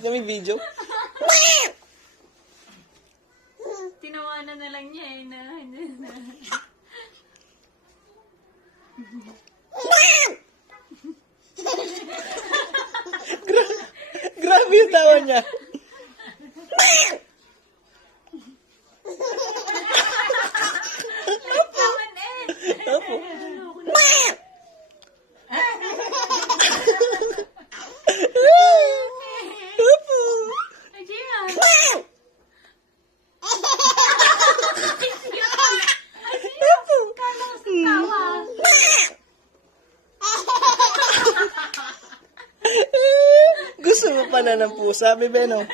Kami video. Tinawanan na lang niya eh. Grabe yung tawa niya. Opo. Opo. Gusto mo pala ng pusa, bebe, no?